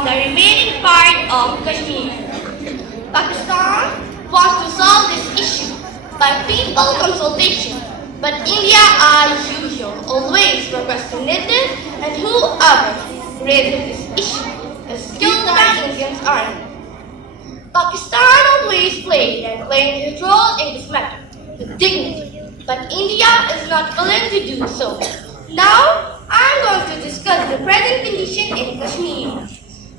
of the remaining part of Kashmir. Pakistan wants to solve this issue by peaceful consultation, but India, as usual, always procrastinated, and whoever raises this issue is killed by Indian army. Pakistan always played and claimed its role in this matter with dignity, but India is not willing to do so. Now, I am going to discuss the present condition in Kashmir.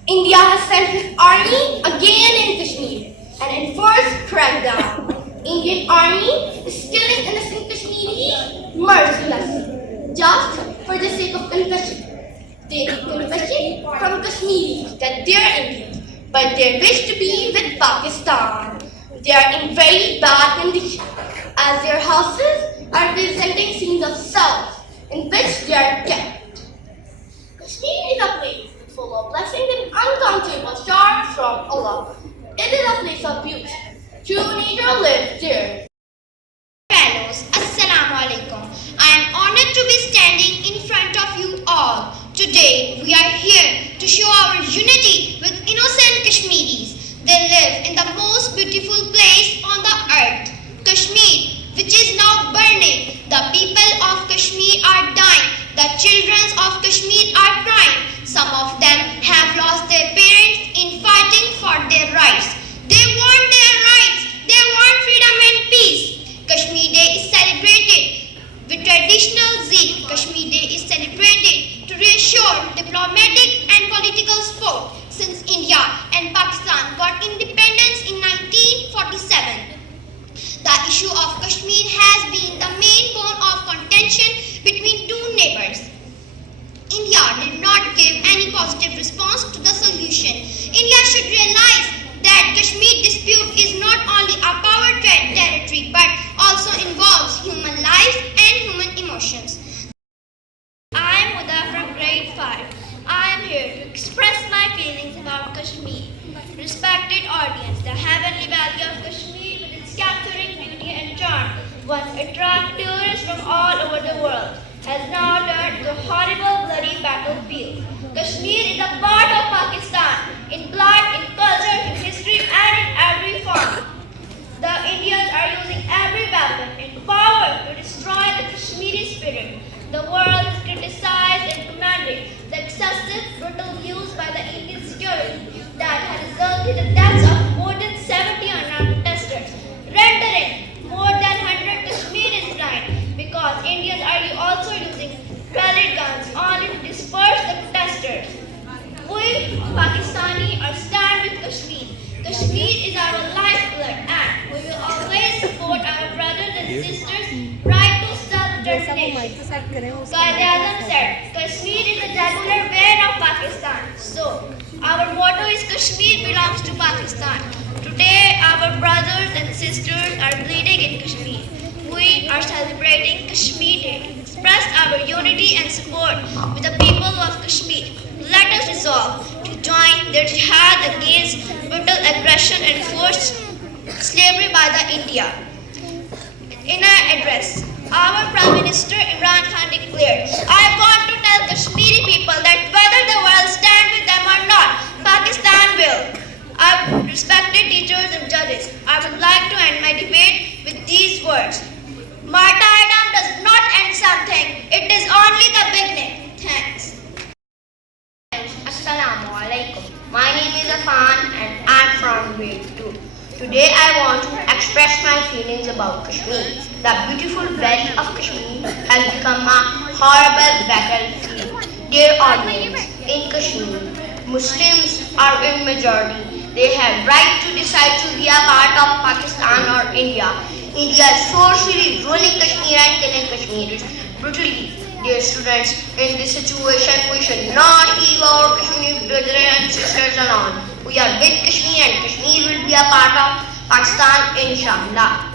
India has sent its army again in Kashmir and enforced crackdown. Indian army is killing innocent Kashmiris mercilessly, just for the sake of confession. They need confession from Kashmiris that they are Indians, but they wish to be with Pakistan. They are in very bad condition, as their houses are presenting scenes of cells in which they are kept. Kashmir is a place full of blessings and uncountable showers from Allah. It is a place of beauty. True nature lives there. Fellows, Assalamu alaikum. I am honored to be standing in front of you all. Today we are here to show our unity with innocent Kashmiris. They live in the most beautiful place on the earth, Kashmir, which is now burning. The people of Kashmir are dying. The children of Kashmir are crying. Some of them have lost their parents in fighting for their rights. They want their rights. They want freedom and peace. Kashmir Day is celebrated with traditional zeal. Kashmir Day is celebrated to reassure diplomatic and political support since India and Pakistan got independence in 1947. The issue of Kashmir has been the main bone of contention between two neighbors. India did not give any positive response to the solution. India should realize that Kashmir dispute is not only a power territory but also involves human lives and human emotions. I am Huda from grade 5. I am here to express my feelings about Kashmir. Respected audience, the heavenly valley of Kashmir with its capturing beauty and charm once attracted tourists from all over the world has now turned to a horrible bloody battlefield. Kashmir is a part of Pakistan in blood, in culture, in history and in every form. The Indians are using every weapon and power to destroy the Kashmiri spirit. The world has criticized and commended the excessive brutal use by the Indian security that has resulted in the deaths of more than 70 unarmed protesters, rendering more than 100 Kashmiris blind because Indians are also using pellet guns only to disperse the protesters. We Pakistani are stand with Kashmir. Kashmir is our lifeblood and we will always support our brothers and sisters' right to self-determination. Quaid-e-Azam said, Kashmir is the jugular vein of Pakistan. So, our motto is Kashmir belongs to Pakistan. Today, our brothers and sisters are bleeding in Kashmir. We are celebrating Kashmir Day to express our unity and support with the people of Kashmir. Let us resolve to join their jihad against brutal aggression and forced slavery by the India. In an address, our Prime Minister Imran Khan declared, I want to tell Kashmiri people that whether the world stand with them or not, Pakistan will. Our respected teachers and judges, I would like to end my debate with these words. Martyrdom does not end something, it is only the beginning. Thanks. Assalamu alaikum. My name is Afan and I'm from grade 2. Today I want to express my feelings about Kashmir. The beautiful valley of Kashmir has become a horrible battlefield. Dear audience, in Kashmir, Muslims are in majority. They have right to decide to be a part of Pakistan or India. India is forcefully ruling Kashmir and killing Kashmiris brutally. Dear students, in this situation, we should not leave our Kashmiri brothers and sisters alone. We are with Kashmir and Kashmir will be a part of Pakistan, inshallah.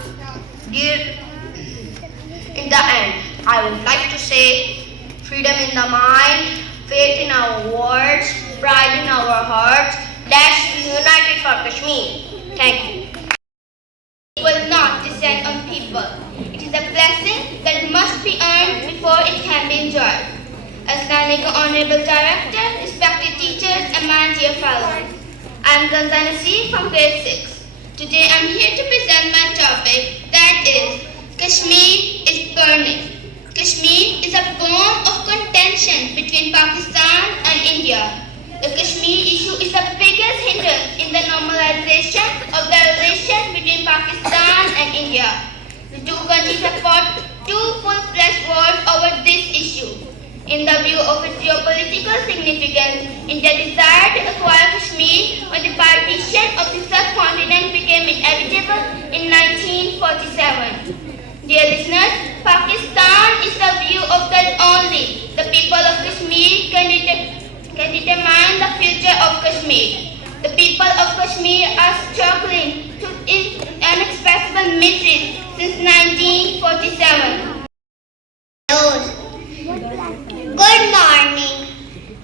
Dear, in the end, I would like to say, freedom in the mind, faith in our words, pride in our hearts. Let's be united for Kashmir. Thank you. Will not descend on people. It is a blessing that must be earned before it can be enjoyed. Assalamualaikum, Honorable Director, respected teachers and dear fellows. I am Ganza Naseem from grade 6. Today I am here to present my topic, that is Kashmir is burning. Kashmir is a bone of contention between Pakistan and India. The Kashmir issue is the biggest hindrance in the normalization of the relations between Pakistan and India. The two countries have fought two full-fledged wars over this issue. In the view of its geopolitical significance, India desired to acquire Kashmir when the partition of the subcontinent became inevitable in 1947. Dear listeners, Pakistan is the view of that only. The people of Kashmir can determine the future of Kashmir. The people of Kashmir are struggling to inexpressible misery since 1947. Good morning.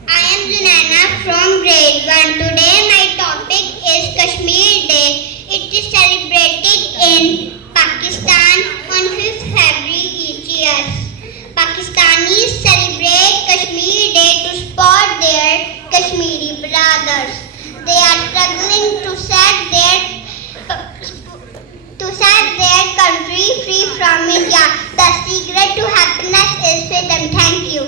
I am Junaina from grade 1. Today my topic is Kashmir Day. It is celebrated in Pakistan on 5th February each year. Pakistanis celebrate Kashmir Day to support their Kashmiri brothers. They are struggling to set their country free from India. The secret to happiness is with them. Thank you.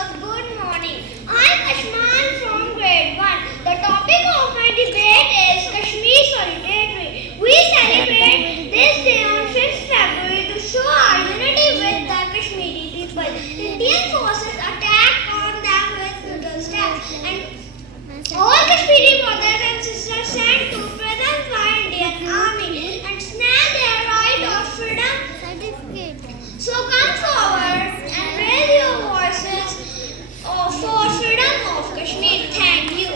Good morning. I'm Ashman from grade 1. The topic of my debate is Kashmir Solidarity. We celebrate this day on 5th February to show our unity with the Kashmiri people. Indian forces attacked on them with brutal steps, and all Kashmiri brothers and sisters sent to prison by Indian army and snatch their right of freedom. So come forward and raise your voices for freedom of Kashmir. Thank you.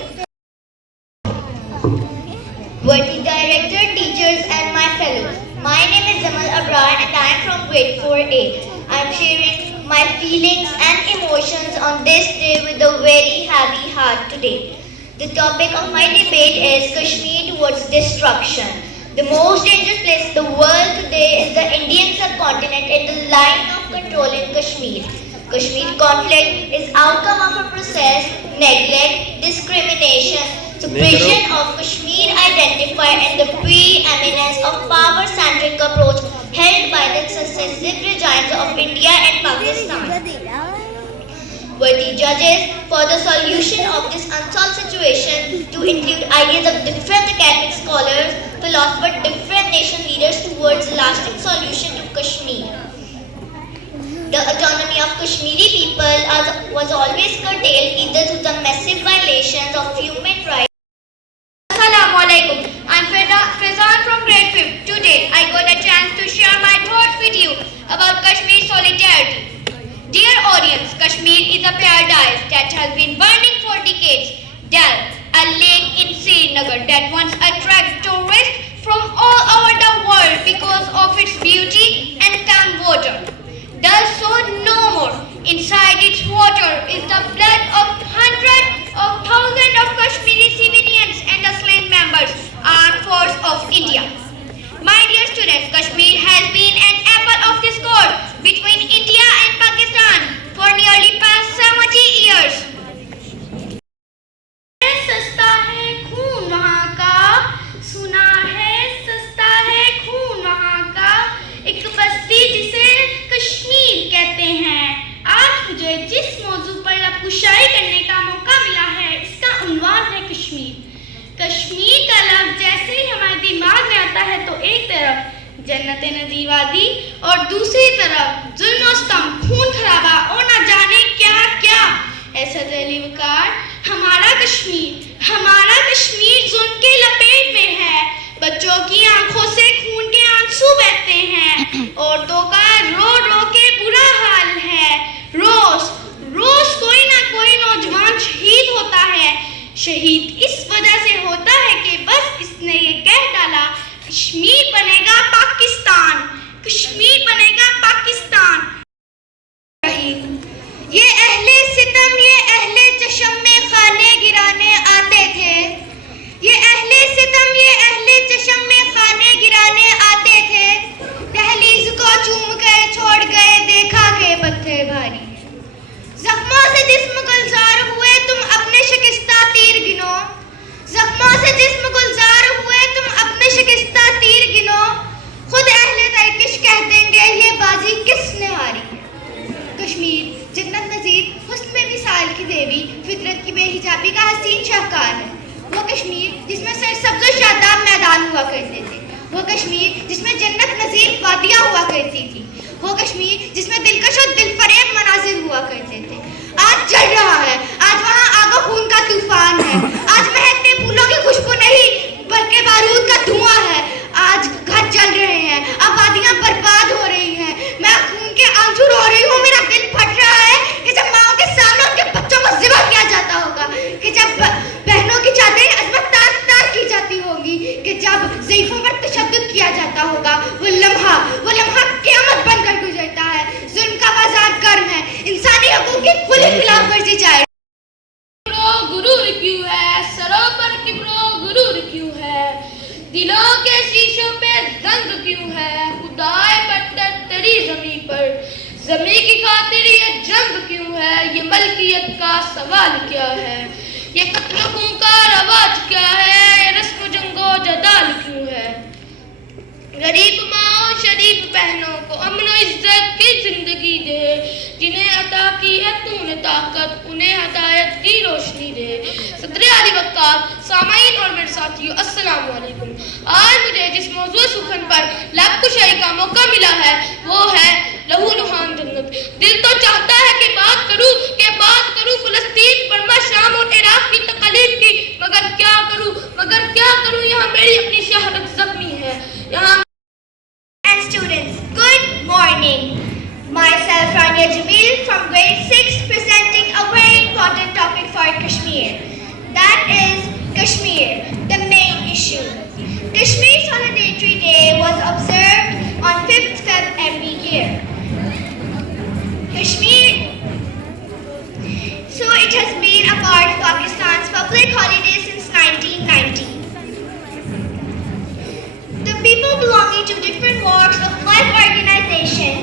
Worthy Director, teachers and my fellows. My name is Zamal Abrar and I am from grade 4A. I am sharing my feelings and emotions on this day with a very heavy heart today. The topic of my debate is Kashmir towards destruction. The most dangerous place in the world today is the Indian subcontinent and the line of control in Kashmir. Kashmir conflict is outcome of a process, neglect, discrimination, suppression of Kashmir identified and the preeminence of power-centric approach held by the successive regimes of India and Pakistan. Worthy judges, for the solution of this unsolved situation to include ideas of different academic scholars, philosophers, different nation leaders towards a lasting solution to Kashmir. The autonomy of Kashmiri people was always curtailed either through the massive violations of human rights. Assalamu alaikum. I'm Faizan from grade 5. Today I got a chance to share my thoughts with you about Kashmir solidarity. Dear audience, Kashmir is a paradise that has been burning for decades. Dal, a lake in Srinagar that once attracts tourists from all over the world because of its beauty and calm water, does so no more. Inside its water is the blood of hundreds of thousands of Kashmiri civilians and the slain members Armed Force of India. My dear students, Kashmir has been an apple of discord between India and Pakistan for nearly past 70 years. सस्ता है खून वहाँ का, सुना है सस्ता है खून वहाँ का, एक बस्ती जिसे कश्मीर कहते हैं. आज मुझे जिस मौजू पर लबकुशाई करने का मौका मिला है, इसका उन्वान है कश्मीर. कश्मीर का लफ्ज जैसे ही हमारे दिमाग में आता है तो एक तरफ जन्नत नज़ीर वादी और दूसरी तरफ जुल्म और स्तम, खून खराबा और न जाने क्या क्या. ऐसा वकार हमारा कश्मीर जुल्म के लपेट में है. बच्चों की आंखों से खून के आंसू बहते हैं, औरतों का रो रो के बुरा हाल है. रोज कोई ना कोई नौजवान शहीद होता है. शहीद इस वजह से होता है कि बस इसने ये कह डाला, कश्मीर बनेगा पाकिस्तान, कश्मीर बनेगा पाकिस्तान. ये अहले सितम, ये अहले चशम में खाने गिराने आते थे. ये अहले सितम, ये अहले चशम में खाने गिराने आते थे. दहलीज को चूम कर छोड़ गए, देखा के पत्थर भारी. जख्मों से जिस्म गुलजार हुए तुम अपने शिकस्ता عورت کی بے حجابی کا حسین شاہکار ہے. وہ کشمیر جس میں سرسبز و شاداب میدان ہوا کرتے تھے. وہ کشمیر جس میں جنت نظیر وادیاں ہوا کرتی تھی. وہ کشمیر جس میں دلکش اور دل فریب مناظر ہوا کرتے تھے. آج جل رہا ہے. آج وہاں آگ و خون کا طوفان ہے. آج مہکتے پھولوں کی خوشبو نہیں بلکہ بارود کا دھواں ہے. آج گھر جل رہے ہیں. آبادیاں برباد ہو رہی ہیں. میں خون کے آنسو رو رہی ہوں. میرا دل پھٹ رہا ہے کہ جب ماؤں کے سامنے ان کے بچوں کو ذبح کیا جاتا ہوگا, کہ جب بہنوں کی چادریں عظمت تار تار کی جاتی ہوگی, کہ جب ضعیفوں پر تشدد کیا جاتا ہوگا. وہ لمحہ قیامت بن کر گزرتا ہے. ظلم کا بازار گرم ہے. انسانی حقوق کی کھلی خلاف ورزی جائے. غرور کیوں ہے سروں پر کبرو غرور کیوں ہے, دلوں کے شیشوں پہ زنگ کیوں ہے, خدائے بدتر تری زمین پر زمین کی خاطر یہ جنگ کیوں ہے, یہ ملکیت کا سوال کیا ہے, یہ قتل خون کا رواج کیا ہے, یہ رسم و جنگ و جدال کیوں ہے. غریب ماں شریف بہنوں کو امن و عزت کی زندگی دے, جنہیں عطا کی ہے تو نے طاقت انہیں ہدایت کی روشنی دے. صدر علی وقار, سامعین اور میرے ساتھیوں السلام علیکم. آج مجھے جس موضوع سخن پر لب کشائی کا موقع ملا ہے وہ ہے لہو لہان جنت. دل تو چاہتا ہے کہ بات کروں فلسطین, برما, شام اور عراق کی تقالید کی, مگر کیا کروں یہاں میری اپنی شہرت زخمی ہے. یہاں And students, good morning. Myself Rania Jamil from grade 6 presenting a very important topic for Kashmir. That is Kashmir, the main issue. Kashmir Solidarity Day was observed on 5th Feb every year. So it has been a part of Pakistan's public holiday since 1990. The people belonging to different walks of life organizations,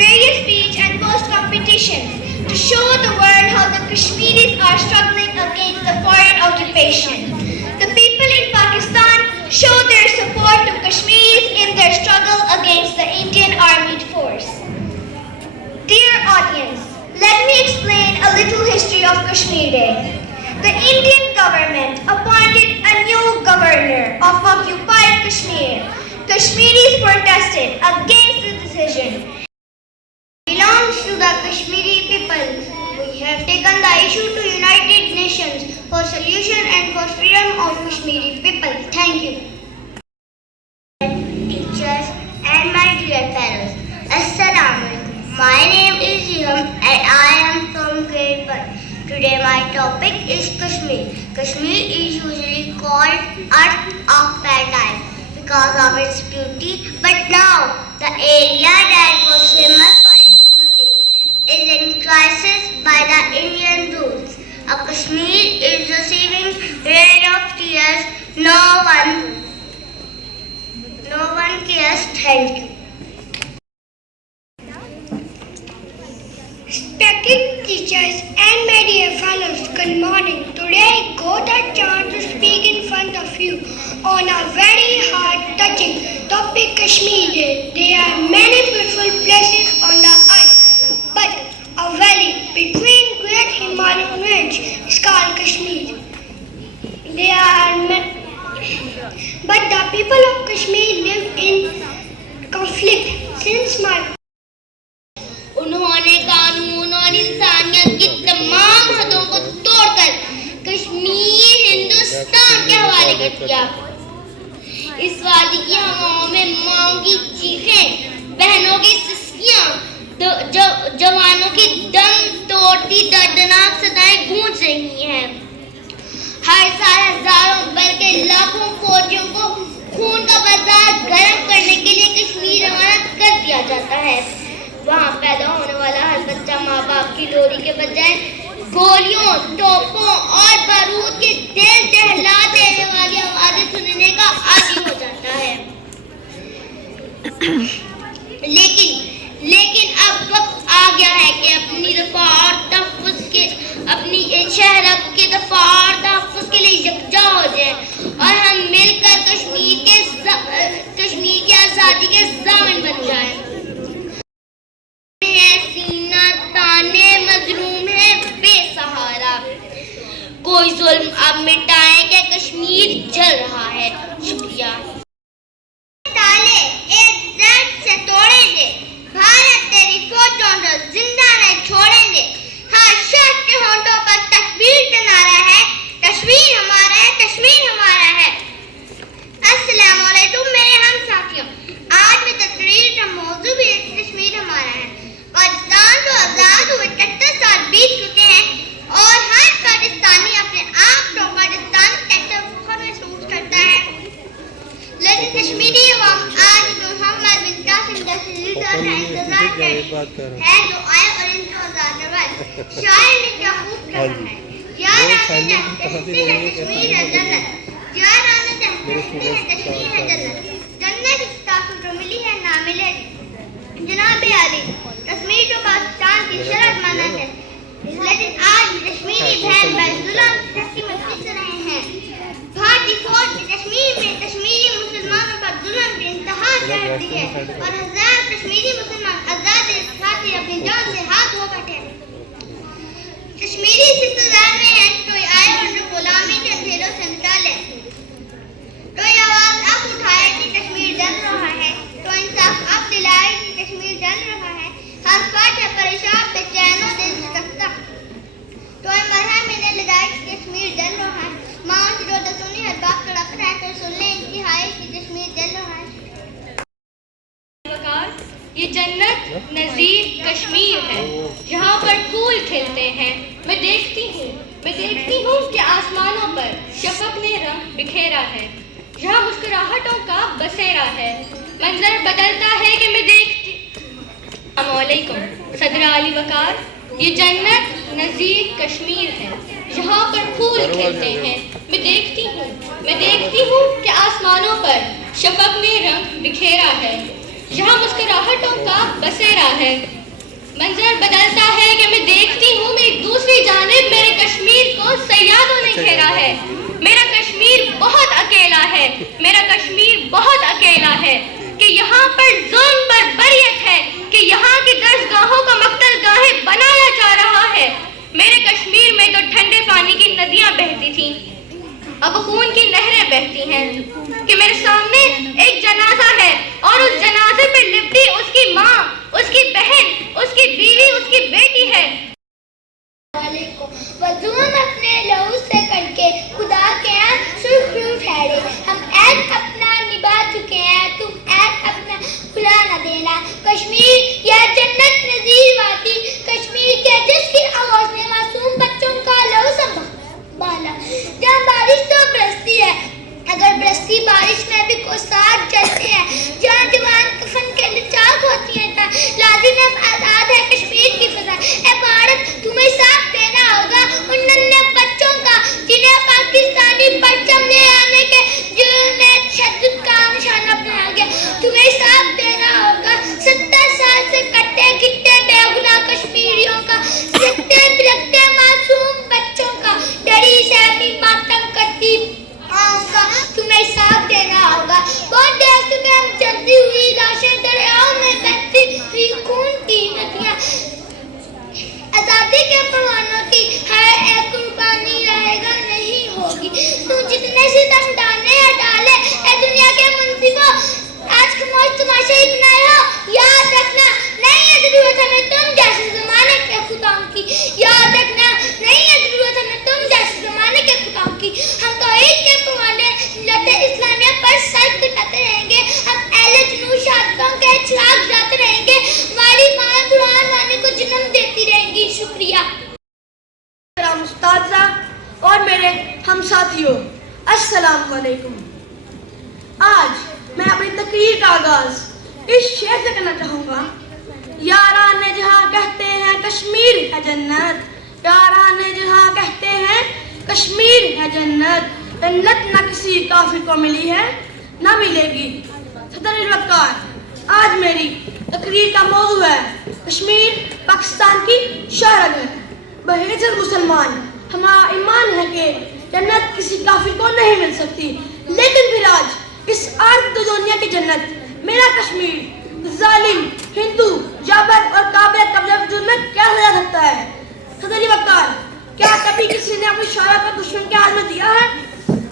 various speech and post competitions to show the world how the Kashmiris are struggling against the foreign occupation. The people in Pakistan show their support to Kashmiris in their struggle against the Indian Armed Force. Dear audience, let me explain a little history of Kashmir Day. The Indian government appointed a new governor of occupied Kashmir. Kashmiris protested against the decision. It belongs to the Kashmiri people. We have taken the issue to United Nations for solution and for freedom of Kashmiri people. Thank you. Teachers and my dear fellows, Assalamu alaikum. My name is Yiham and I am from grade 1. Today my topic is Kashmir. Kashmir is usually called Earth of Paradise because of its beauty, but now the area that was famous for its beauty is in crisis by the Indian rules. Kashmir is receiving rain of tears. No one cares. Thank you. Respected teachers and my dear fellows, good morning. Today I got a chance to speak in front of you on a very heart-touching topic, Kashmir Day. There are many beautiful places on the earth, but a valley between great Himalayan range is called Kashmir. But the people of Kashmir live in conflict since my انہوں نے قانون اور انسانیت کی تمام حدوں کو توڑ کر کشمیر ہندوستان کے حوالے کر دیا. اس وادی کی ہواؤں میں ماؤں کی چیخیں, بہنوں کی سسکیاں, جوانوں کی دم توڑتی دردناک صدائیں گونج رہی ہیں. ہر سال ہزاروں بلکہ لاکھوں فوجیوں کو خون کا بازار گرم کرنے کے لیے کشمیر روانہ کر دیا جاتا ہے. وہاں پیدا ہونے والا ہر بچہ ماں باپ کی ڈوری کے بجائے گولیوں, توپوں اور بارود کے دل دہلا دینے والی آوازیں سننے کا عادی ہو جاتا ہے. لیکن اب وقت آ گیا ہے کہ اپنی رفاع اور اپنی شہرت کے دفاع اور تحفظ کے لیے یکجا ہو جائیں اور ہم مل کر کشمیر کی آزادی کے ضامن بن جائیں. سینہ تانے مظلوم ہے بے سہارا, کوئی ظلم اب مٹائیں کہ کشمیر جل رہا ہے. شکریہ. تالے ایک درد سے توڑیں گے، بھارت تیری فوجوں کو زندہ نہیں چھوڑیں گے. ہر شخص کے ہونٹوں پر تکبیر کا نعرہ ہے، کشمیر ہمارا ہے، کشمیر ہمارا ہے. السلام علیکم میرے ہم ساتھیوں، آج میں تقریر کا موضوع بھی ہے کہ کشمیر ہمارا ہے. پاکستان کو آزاد ہوئے 71 سال بیت چکے ہیں اور ہر پاکستانی اپنے آپ کو پاکستان کہتے ہوئے فخر محسوس کرتا ہے. لیکن کشمیری عوام آج محمد بن قاسم جیسے لیڈر کا انتظار ہے جو آئے اور ان کو آزاد کروائے. شاعر نے کیا خوب کہا ہے، یار آنے کہتے ہیں کشمیر ہے جنت، یار آنے کہتے ہیں کشمیر ہے جنت. جنت اس کافر کو ملی ہے نہ ملے جناب عالی. کشمیر کو پاکستان کی شرط مانا ہے، لیکن آج کشمیری بہن بھائی ظلم کی میں پھنس رہے ہیں. بھارتی فوج نے کشمیر میں کشمیری مسلمانوں پر ظلم کی انتہا کر دی ہے اور ہزار کشمیری مسلمان آزاد خاطر اپنی جان سے ہاتھ دھو بیٹھے. کشمیری اس انتظار میں ہے کہ کوئی آئے اور انہیں غلامی کے اندھیروں سے نکالے. کوئی آواز اب اٹھائے کہ کشمیر جل رہا ہے، تو انصاف اب دلائے کہ کشمیر جل رہا ہے. ہر فرد ہے پریشان بے چین و دل شکستہ، کوئی مرہم میں لگائے کہ کشمیر جل رہا ہے. ماں کی روزہ سنی ہر بات تڑپ رہا ہے، تو سن لیں انتہائی کہ کشمیر جل رہا ہے. یہ جنت نظیر کشمیر ہے جہاں پر پھول کھلتے ہیں. میں دیکھتی ہوں کہ آسمانوں پر شفق نے رنگ بکھیرا ہے، جہاں مسکراہٹوں کا بسیرا ہے. منظر بدلتا ہے کہ میں دیکھتی. السلام علیکم صدر علی وقار. یہ جنت نظیر کشمیر ہے جہاں پر پھول کھلتے ہیں. میں دیکھتی ہوں کہ آسمانوں پر شفق نے رنگ بکھیرا ہے، جہاں مسکراہٹوں کا بسیرا ہے. منظر بدلتا ہے کہ میں دیکھتی ہوں ایک دوسری جانب میرے کشمیر کو سیادوں نے گھیرا ہے. میرا کشمیر بہت اکیلا ہے، میرا کشمیر بہت اکیلا ہے کہ یہاں پر ظلم پر بریت ہے، کہ یہاں کی درسگاہوں کو مقتل گاہیں بنایا جا رہا ہے. میرے کشمیر میں تو ٹھنڈے پانی کی ندیاں بہتی تھیں، اب خون کی نہریں بہتی ہیں. کہ میرے سامنے ایک جنازہ ہے اور اس جنازے پہ لپٹی اس کی ماں، اس کی بہن، اس کی بیوی، اس کی بیٹی ہے. وضون اپنے لہو سے کر کے خدا کے ہاں سرخ کیوں ٹھہرے. ہم عہد اپنا نبھا چکے ہیں، تم عہد اپنا کھلا نہ دینا. کشمیر یا جنت نظیر وادی، کشمیر کے جس کی آواز نے معصوم بچوں کا لہو سنبھالا. جہاں بارش تو برستی ہے، اگر برستی بارش میں بھی کوئی ساتھ جلتے ہیں. جہاں جوان کفن کے لچاک ہوتی ہیں، لازم آزاد ہے کشمیر کی فضا. اے بھارت تمہیں ساتھ دینا ہوگا ان ننھے بچوں کا جنہیں پاکستانی پرچم لے آنے کے جرم میں تشدد کا نشانہ بنایا گیا. تمہیں ساتھ دینا ہوگا 70 سال سے کٹے گٹے بے گناہ کشمیریوں کا، سکتے بلکتے معصوم بچوں کا، ڈری سہمی ماتم کرتی آؤں کا. تمہیں ساتھ دینا ہوگا. بہت دیر سے ہم جلتی ہوئی لاشیں دریاؤں میں بہتی ہوئی خون کی ندیاں. آزادی کے پروانوں کی ہر ایک قربانی رہے گا نہیں ہوگی. تو جتنے ستم ڈالے یا ڈالے اے دنیا کے منصفوں، آج خاموش تماشا ہی بنائے ہو. یاد رکھنا نہیں ہے ضرورت ہمیں تم جیسے زمانے کے خداؤں کی. یاد رکھنا نہیں ہے ضرورت ہمیں تم جیسے زمانے کے خداؤں کی. ہم توحید کے پروانے ملت اسلامیہ پر سر کٹاتے رہیں گے. ہم اہل جنوب شہادتوں کے چراغ جلاتے رہیں گے. ہماری ماں قرآن وانے کو جنم دیتی رہیں گی. شکریہ. میرا استاذہ اور میرے ہم ساتھیوں، السلام علیکم. آج میں اپنی تقریر کا آغاز اس شعر سے کرنا چاہوں گا. یاران جہاں کہتے ہیں کشمیر ہے جنت، یاران جہاں کہتے ہیں کشمیر ہے جنت. جنت نہ کسی کافر کو ملی ہے نہ ملے گی. صدر الوقار، آج میری تقریر کا موضوع ہے کشمیر پاکستان کی شہرت ہے. بحیثیت مسلمان ہمارا ایمان ہے کہ جنت کسی کافر کو نہیں مل سکتی، لیکن پھر آج اس آرد دنیا کی جنت میرا کشمیر ظالم ہندو جابر اور قابل قبضہ وجود میں کیا ہو جا سکتا ہے. صدر وقار، کیا کبھی کسی نے اپنی شرح کو دشمن کے ہاتھ میں دیا ہے؟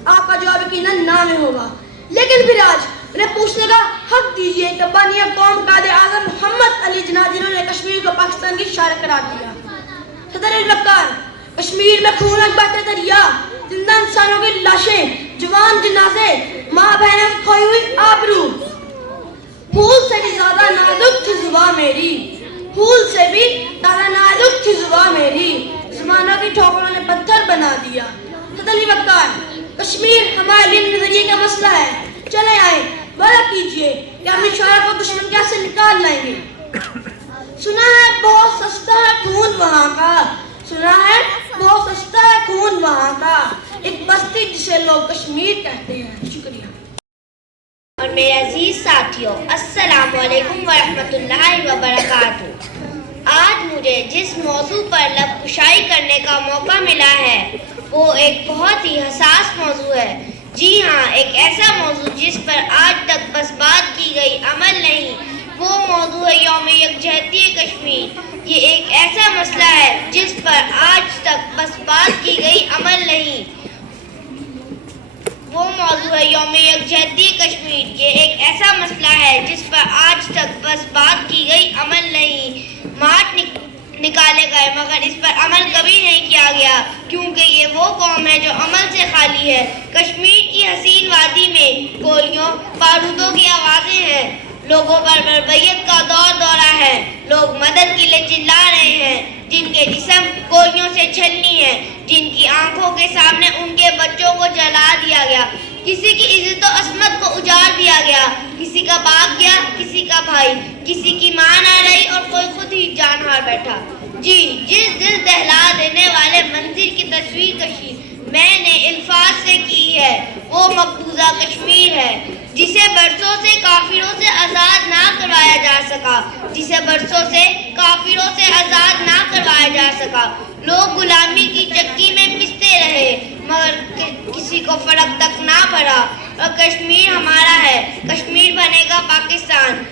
آپ کا جواب یقیناً نہ میں ہوگا. لیکن پھر آج انہیں پوچھنے کا حق دیجیے کہ بانی قوم قائد اعظم محمد علی جناح جنہوں نے کشمیر کو پاکستان کی شارک قرار دیا. صدر الوقار، کشمیر میں خون بہتے دریا، زندہ انسانوں کی لاشیں، جوان جنازے، ماں بہنوں کی کھوئی ہوئی آبرو. پھول سے بھی زیادہ نازک تھی زباں میری، پھول سے بھی زیادہ نازک تھی زباں میری، زبانوں کی ٹھوکروں نے پتھر بنا دیا. صدر الوقار، کشمیر ہمارے لیے نظریے کا مسئلہ ہے. چلے آئے وعدہ کیجئے کہ اپنی شرح کو دشمن کے ہاتھ سے نکال لائیں گے. سنا ہے بہت سستا ہے خون وہاں کا، سنا ہے بہت سستا ہے خون وہاں کا، ایک بستی جسے لوگ کشمیر کہتے ہیں. شکریہ. اور میرے عزیز ساتھیوں، السلام علیکم ورحمۃ اللہ وبرکاتہ. آج مجھے جس موضوع پر لب کشائی کرنے کا موقع ملا ہے وہ ایک بہت ہی حساس موضوع ہے. جی ہاں، ایک ایسا موضوع جس پر آج تک بس بات کی گئی، عمل نہیں. وہ موضوع ہے یوم یکجہتی کشمیر. یہ ایک ایسا مسئلہ ہے جس پر آج تک بس بات کی گئی، عمل نہیں. وہ موضوع ہے یوم یکجہتی کشمیر. یہ ایک ایسا مسئلہ ہے جس پر آج تک بس بات کی گئی، عمل نہیں. مارچ نکالے گئے مگر اس پر عمل کبھی نہیں کیا گیا، کیونکہ یہ وہ قوم ہے جو عمل سے خالی ہے. کشمیر کی حسین وادی میں گولیوں بارودوں کی آوازیں ہیں، لوگوں پر بربریت کا دور دورہ ہے. لوگ مدد کے لیے چلا رہے ہیں، جن کے جسم گولیوں سے چھلنی ہے، جن کی آنکھوں کے سامنے ان کے بچوں کو جلا دیا گیا، کسی کی عزت و عصمت کو اجاڑ دیا گیا، کسی کا باپ گیا، کسی کا بھائی، کسی کی ماں نہ رہی اور کوئی خود ہی جان ہار بیٹھا. جی، جس دل دہلا دینے والے منظر کی تصویر کشی میں نے الفاظ سے کی ہے وہ مقبوضہ کشمیر ہے، جسے برسوں سے کافروں سے آزاد نہ کروایا جا سکا، جسے برسوں سے کافروں سے آزاد نہ کروایا جا سکا. لوگ غلامی کی چکی میں پستے رہے مگر کسی کو فرق تک نہ پڑا. اور کشمیر ہمارا ہے، کشمیر بنے گا پاکستان.